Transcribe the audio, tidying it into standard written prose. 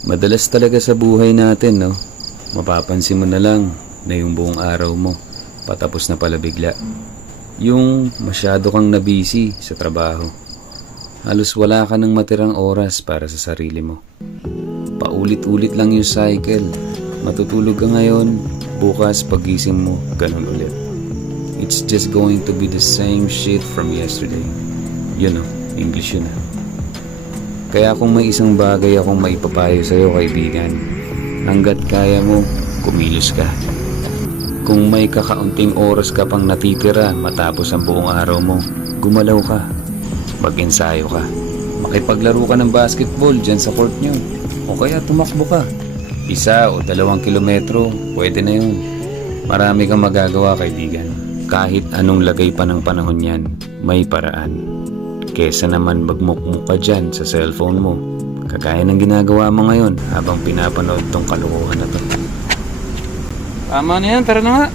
Madalas talaga sa buhay natin, no? Mapapansin mo na lang na yung buong araw mo patapos na pala bigla. Yung masyado kang nabisi sa trabaho. Halos wala ka ng matirang oras para sa sarili mo. Paulit-ulit lang yung cycle. Matutulog ka ngayon, bukas pagising mo, ganun ulit. It's just going to be the same shit from yesterday. You know, English yun. Kaya kung may isang bagay akong maipapayo sa'yo, kaibigan, hanggat kaya mo, kumilos ka. Kung may kakaunting oras ka pang natitira matapos ang buong araw mo, gumalaw ka. Mag-ensayo ka. Makipaglaro ka ng basketball dyan sa court nyo. O kaya tumakbo ka. 1 o 2 kilometro, pwede na yun. Marami kang magagawa, kaibigan. Kahit anong lagay pa ng panahon yan, may paraan. Kesa naman magmukmuk ka dyan sa cellphone mo, kagaya ng ginagawa mo ngayon habang pinapanood tong kalokohan na to. Tama na yan, tara na nga.